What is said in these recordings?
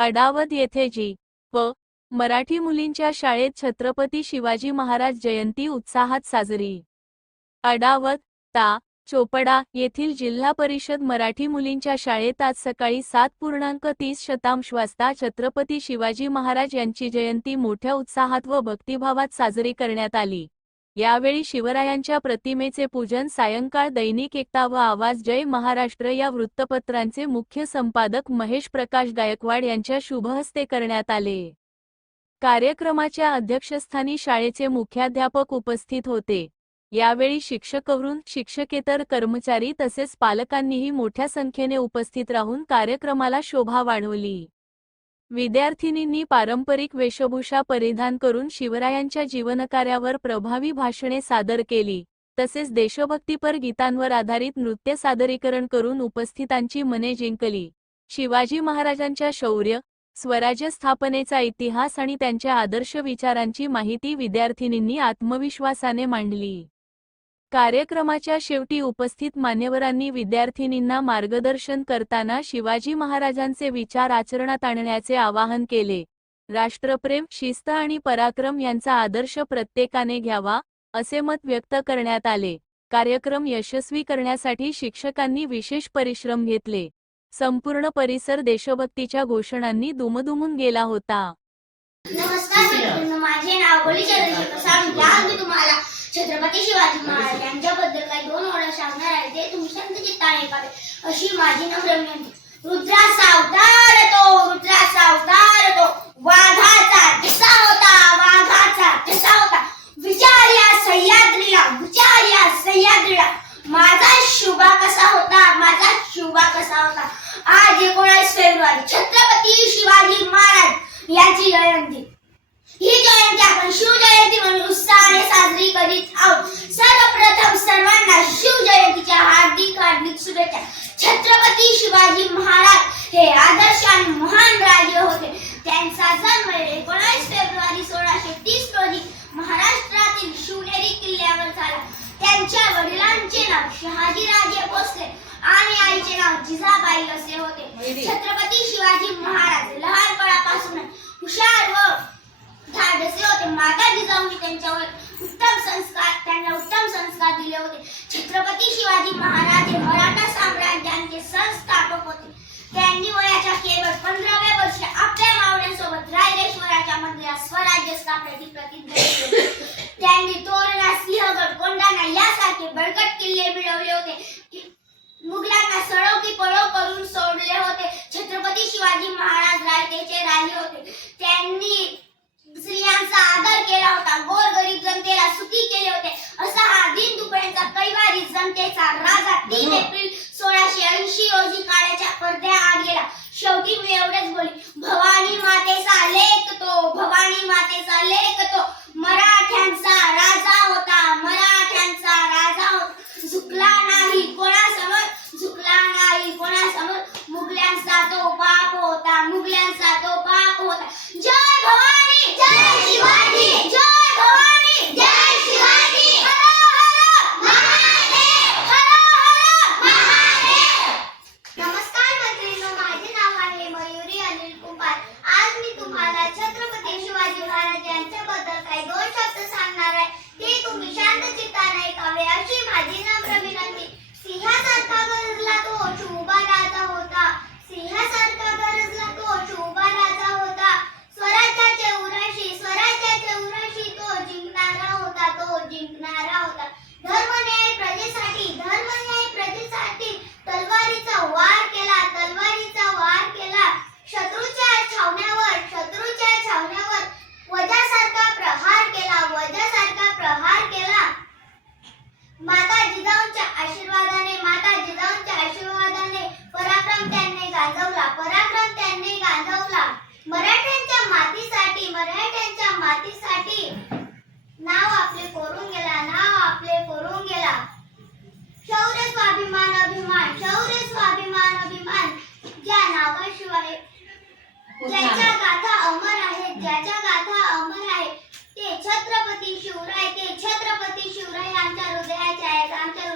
अडावत येथे जी. व. मराठी मुलींच्या शाळेत छत्रपती शिवाजी महाराज जयंती उत्साहात साजरी. अडावत ता. चोपडा येथील जिल्हा परिषद मराठी मुलींच्या शाळेत आज सकाळी सात पूर्णांक तीस शतांश वाजता छत्रपती शिवाजी महाराज यांची जयंती मोठ्या उत्साहात व भक्तिभावात साजरी करण्यात आली. यावेळी शिवरायांच्या प्रतिमेचे पूजन सायंकाळ दैनिक एकता व आवाज जय महाराष्ट्र या वृत्तपत्रांचे मुख्य संपादक महेश प्रकाश गायकवाड यांच्या शुभहस्ते करण्यात आले. कार्यक्रमाच्या अध्यक्षस्थानी शाळेचे मुख्याध्यापक उपस्थित होते. यावेळी शिक्षकवरून शिक्षकेतर कर्मचारी तसेच पालकांनीही मोठ्या संख्येने उपस्थित राहून कार्यक्रमाला शोभा वाढवली. विद्यार्थिनींनी पारंपरिक वेशभूषा परिधान करून शिवरायांच्या जीवनकार्यावर प्रभावी भाषणे सादर केली. तसेच देशभक्तीपर गीतांवर आधारित नृत्य सादरीकरण करून उपस्थितांची मने जिंकली. शिवाजी महाराजांच्या शौर्य स्वराज्य स्थापनेचा इतिहास आणि त्यांच्या आदर्श विचारांची माहिती विद्यार्थिनींनी आत्मविश्वासाने मांडली. कार्यक्रमाच्या शेवटी उपस्थित मान्यवरांनी विद्यार्थिनींना मार्गदर्शन करताना शिवाजी महाराजांचे विचार आचरणात आणण्याचे आवाहन केले. राष्ट्रप्रेम शिस्त आणि पराक्रम यांचा आदर्श प्रत्येकाने घ्यावा असे मत व्यक्त करण्यात आले. कार्यक्रम यशस्वी करण्यासाठी शिक्षकांनी विशेष परिश्रम घेतले. संपूर्ण परिसर देशभक्तीच्या घोषणांनी दुमदुमून गेला होता. नमस्कार माझे नाव छत्रपती शिवाजी महाराज यांच्याबद्दल काही दोन ओळख सांगणार आहे ते शांत चित्ताने ऐकावे अशी माझी नम्र विनंती. रुद्रा सावतार तो रुद्रा सावतार तो. वाघाचा ठसा होता वाघाचा ठसा होता. विचार या सह्याद्रीला विचार या सह्याद्रीला माझा शुभा कसा होता माझा शुभा कसा होता. आज एकोणावीस फेब्रुवारी छत्रपती शिवाजी महाराज यांची जयंती ही जयंती आपण शिव जयंती म्हणून उत्साहाने साजरी करीत आहोत सर्वप्रथम सर्वांना शिव जयंतीच्या हार्दिक हार्दिक शुभेच्छा छत्रपती शिवाजी महाराज हे आदर्श आणि महान राजे होते त्यांचा जन्म एकोणावीस फेब्रुवारी सोळाशे तीस रोजी महाराष्ट्रातील शिवनेरी किल्ल्यावर झाला त्यांच्या वडिलांचे नाव शहाजीराजे भोसले आणि आईचे नाव जिजाबाई असे होते. छत्रपती शिवाजी महाराज लहानपणापासून हुशार व धाडसे होते. माता जिजाऊने त्यांच्यावर उत्तम संस्कार त्यांना उत्तम संस्कार दिले होते छत्रपती शिवाजी महाराज हे मराठा साम्राज्याचे संस्थापक होते त्यांनी वयाच्या केवळ पंधराव्या वर्षी आपल्या मावळ्यांसोबत रायरेश्वराच्या मंदिरात स्वराज्य स्थापनेची प्रतिज्ञा केली त्यांनी तोरणा सिंहगड कोंढाणा यासारखे बळकट किल्ले मिळवले होते मुघलांना सडव की पळव करून सोडले होते छत्रपती शिवाजी महाराज रायतेचे राजे होते. त्यांनी स्त्रियांचा आदर केला होता. गोर गरीब जनतेला सुखी केले होते. असा हा दिन ज्याच्या गाथा अमर आहे ज्याच्या गाथा अमर आहे ते छत्रपती शिवराय ते छत्रपती शिवराय आमच्या हृदयाचे आहेत आमच्या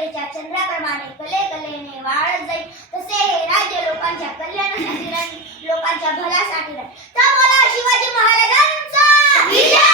चंद्रेच्या चंद्राप्रमाणे कले कलेने वाढत जाईल. तसे हे राज्य लोकांच्या कल्याणासाठी लोकांच्या भल्यासाठी तर मला शिवाजी महाराजांचा!